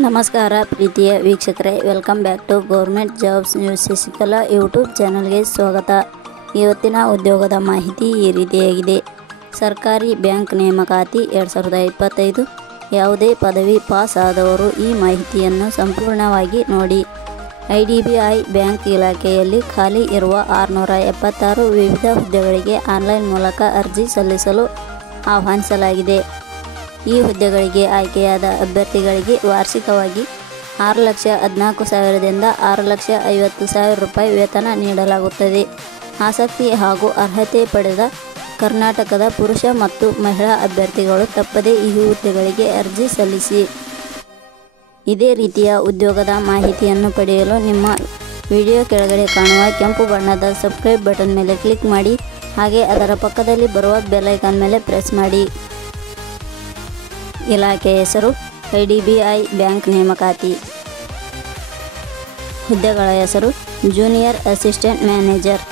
ನಮಸ್ಕಾರ ಪ್ರೀತಿಯ ವೀಕ್ಷಕರೇ, welcome back to government jobs news Shashikala YouTube ಚಾನಲ್ಗೆ ಸ್ವಾಗತ. ಇವತ್ತಿನ ಉದ್ಯೋಗದ ಮಾಹಿತಿ ಈ ರೀತಿಯಾಗಿದೆ. ಸರ್ಕಾರಿ ಬ್ಯಾಂಕ್ ನೇಮಕಾತಿ 2025. ಯಾವುದೇ ಪದವಿ ಪಾಸ್ ಆದವರು ಈ ಮಾಹಿತಿಯನ್ನು ಸಂಪೂರ್ಣವಾಗಿ ನೋಡಿ. IDBI ಬ್ಯಾಂಕ್ ಇಲಾಖೆಯಲ್ಲಿ ಖಾಲಿ ಇರುವ 676 ವಿವಿಧ ಹುದ್ದೆಗಳಿಗೆ ಆನ್ಲೈನ್ ಮೂಲಕ ಅರ್ಜಿ ಸಲ್ಲಿಸಲು ಆಹ್ವಾನಿಸಲಾಗಿದೆ. ಈ ಹುದ್ದೆಗಳಿಗೆ ಆಯ್ಕೆಯಾದ ಅಭ್ಯರ್ಥಿಗಳಿಗೆ ವಾರ್ಷಿಕವಾಗಿ 6,14,000ದಿಂದ 6,50,000 ರೂಪಾಯಿ ವೇತನ ನೀಡಲಾಗುತ್ತದೆ. ಆಸಕ್ತಿ ಹಾಗೂ ಅರ್ಹತೆ ಪಡೆದ ಕರ್ನಾಟಕದ ಪುರುಷ ಮತ್ತು ಮಹಿಳಾ ಅಭ್ಯರ್ಥಿಗಳು ತಪ್ಪದೇ ಈ ಹುದ್ದೆಗಳಿಗೆ ಅರ್ಜಿ ಸಲ್ಲಿಸಿ. ಇದೇ ರೀತಿಯ ಉದ್ಯೋಗದ ಮಾಹಿತಿಯನ್ನು ಪಡೆಯಲು ನಿಮ್ಮ ವಿಡಿಯೋ ಕೆಳಗಡೆ ಕಾಣುವ ಕೆಂಪು ಬಣ್ಣದ ಸಬ್ಸ್ಕ್ರೈಬ್ ಬಟನ್ ಮೇಲೆ ಕ್ಲಿಕ್ ಮಾಡಿ. ಹಾಗೆ ಅದರ ಪಕ್ಕದಲ್ಲಿ ಬರುವ ಬೆಲ್ ಐಕಾನ್ ಮೇಲೆ ಪ್ರೆಸ್ ಮಾಡಿ. ಇಲಾಖೆ ಹೆಸರು IDBI ಬ್ಯಾಂಕ್ ನೇಮಕಾತಿ. ಹುದ್ದೆಗಳ ಹೆಸರು ಜೂನಿಯರ್ ಅಸಿಸ್ಟೆಂಟ್ ಮ್ಯಾನೇಜರ್.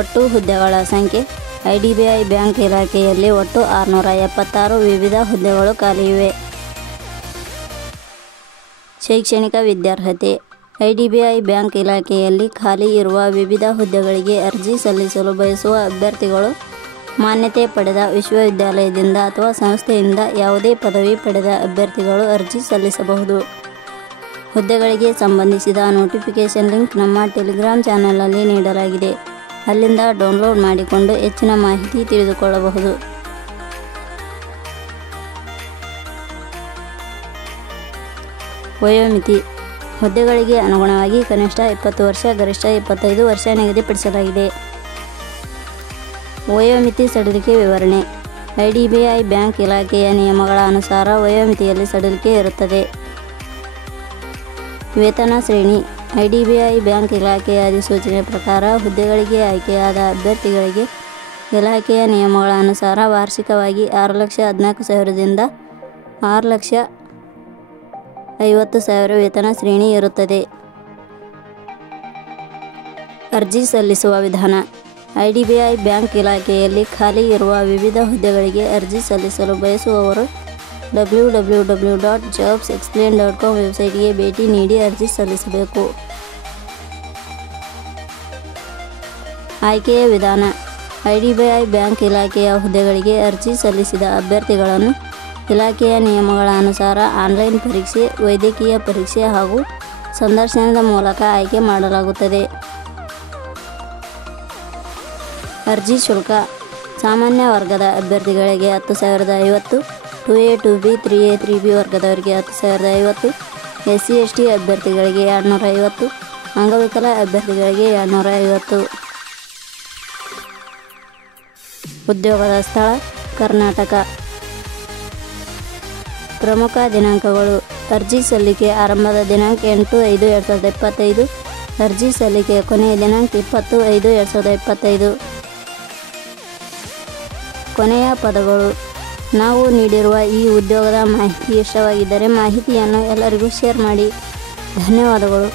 ಒಟ್ಟು ಹುದ್ದೆಗಳ ಸಂಖ್ಯೆ IDBI ಬ್ಯಾಂಕ್ ಇಲಾಖೆಯಲ್ಲಿ ಒಟ್ಟು 676 ವಿವಿಧ ಹುದ್ದೆಗಳು ಖಾಲಿ ಇವೆ. ಶೈಕ್ಷಣಿಕ ವಿದ್ಯಾರ್ಹತೆ. IDBI ಬ್ಯಾಂಕ್ ಇಲಾಖೆಯಲ್ಲಿ ಖಾಲಿ ಇರುವ ವಿವಿಧ ಹುದ್ದೆಗಳಿಗೆ ಅರ್ಜಿ ಸಲ್ಲಿಸಲು ಬಯಸುವ ಅಭ್ಯರ್ಥಿಗಳು ಮಾನ್ಯತೆ ಪಡೆದ ವಿಶ್ವವಿದ್ಯಾಲಯದಿಂದ ಅಥವಾ ಸಂಸ್ಥೆಯಿಂದ ಯಾವುದೇ ಪದವಿ ಪಡೆದ ಅಭ್ಯರ್ಥಿಗಳು ಅರ್ಜಿ ಸಲ್ಲಿಸಬಹುದು. ಹುದ್ದೆಗಳಿಗೆ ಸಂಬಂಧಿಸಿದ ನೋಟಿಫಿಕೇಷನ್ ಲಿಂಕ್ ನಮ್ಮ ಟೆಲಿಗ್ರಾಮ್ ಚಾನಲಲ್ಲಿ ನೀಡಲಾಗಿದೆ. ಅಲ್ಲಿಂದ ಡೌನ್ಲೋಡ್ ಮಾಡಿಕೊಂಡು ಹೆಚ್ಚಿನ ಮಾಹಿತಿ ತಿಳಿದುಕೊಳ್ಳಬಹುದು. ವಯೋಮಿತಿ. ಹುದ್ದೆಗಳಿಗೆ ಅನುಗುಣವಾಗಿ ಕನಿಷ್ಠ 20 ವರ್ಷ, ಗರಿಷ್ಠ 25 ವರ್ಷ ನಿಗದಿಪಡಿಸಲಾಗಿದೆ. ವಯೋಮಿತಿ ಸಡಿಲಿಕೆ ವಿವರಣೆ. IDBI ಬ್ಯಾಂಕ್ ಇಲಾಖೆಯ ನಿಯಮಗಳ ಅನುಸಾರ ವಯೋಮಿತಿಯಲ್ಲಿ ಸಡಿಲಿಕೆ ಇರುತ್ತದೆ. ವೇತನ ಶ್ರೇಣಿ. IDBI ಬ್ಯಾಂಕ್ ಇಲಾಖೆಯ ಅಧಿಸೂಚನೆ ಪ್ರಕಾರ ಹುದ್ದೆಗಳಿಗೆ ಆಯ್ಕೆಯಾದ ಅಭ್ಯರ್ಥಿಗಳಿಗೆ ಇಲಾಖೆಯ ನಿಯಮಗಳ ಅನುಸಾರ ವಾರ್ಷಿಕವಾಗಿ 6,14,000ದಿಂದ 6,50,000 ವೇತನ ಶ್ರೇಣಿ ಇರುತ್ತದೆ. ಅರ್ಜಿ ಸಲ್ಲಿಸುವ ವಿಧಾನ. IDBI ಬ್ಯಾಂಕ್ ಇಲಾಖೆಯಲ್ಲಿ ಖಾಲಿ ಇರುವ ವಿವಿಧ ಹುದ್ದೆಗಳಿಗೆ ಅರ್ಜಿ ಸಲ್ಲಿಸಲು ಬಯಸುವವರು www.jobsexplain.com ವೆಬ್ಸೈಟ್ಗೆ ಭೇಟಿ ನೀಡಿ ಅರ್ಜಿ ಸಲ್ಲಿಸಬೇಕು. ಆಯ್ಕೆಯ ವಿಧಾನ. IDBI ಬ್ಯಾಂಕ್ ಇಲಾಖೆಯ ಹುದ್ದೆಗಳಿಗೆ ಅರ್ಜಿ ಸಲ್ಲಿಸಿದ ಅಭ್ಯರ್ಥಿಗಳನ್ನು ಇಲಾಖೆಯ ನಿಯಮಗಳ ಅನುಸಾರ ಆನ್ಲೈನ್ ಪರೀಕ್ಷೆ, ವೈದ್ಯಕೀಯ ಪರೀಕ್ಷೆ ಹಾಗೂ ಸಂದರ್ಶನದ ಮೂಲಕ ಆಯ್ಕೆ ಮಾಡಲಾಗುತ್ತದೆ. ಅರ್ಜಿ ಶುಲ್ಕ. ಸಾಮಾನ್ಯ ವರ್ಗದ ಅಭ್ಯರ್ಥಿಗಳಿಗೆ 10,050, 2A 2B 3A 3B ವರ್ಗದವರಿಗೆ 10,050, SC ST ಅಭ್ಯರ್ಥಿಗಳಿಗೆ 250, ಅಂಗವಿಕಲ ಅಭ್ಯರ್ಥಿಗಳಿಗೆ 250. ಉದ್ಯೋಗದ ಸ್ಥಳ ಕರ್ನಾಟಕ. ಪ್ರಮುಖ ದಿನಾಂಕಗಳು. ಅರ್ಜಿ ಸಲ್ಲಿಕೆ ಆರಂಭದ ದಿನಾಂಕ 8/5/2025. ಅರ್ಜಿ ಸಲ್ಲಿಕೆ ಕೊನೆಯ ದಿನಾಂಕ 20/5/2025. ಕೊನೆಯ ಪದಗಳು. ನಾವು ನೀಡಿರುವ ಈ ಉದ್ಯೋಗದ ಮಾಹಿತಿ ಇಷ್ಟವಾಗಿದ್ದರೆ ಮಾಹಿತಿಯನ್ನು ಎಲ್ಲರಿಗೂ ಶೇರ್ ಮಾಡಿ. ಧನ್ಯವಾದಗಳು.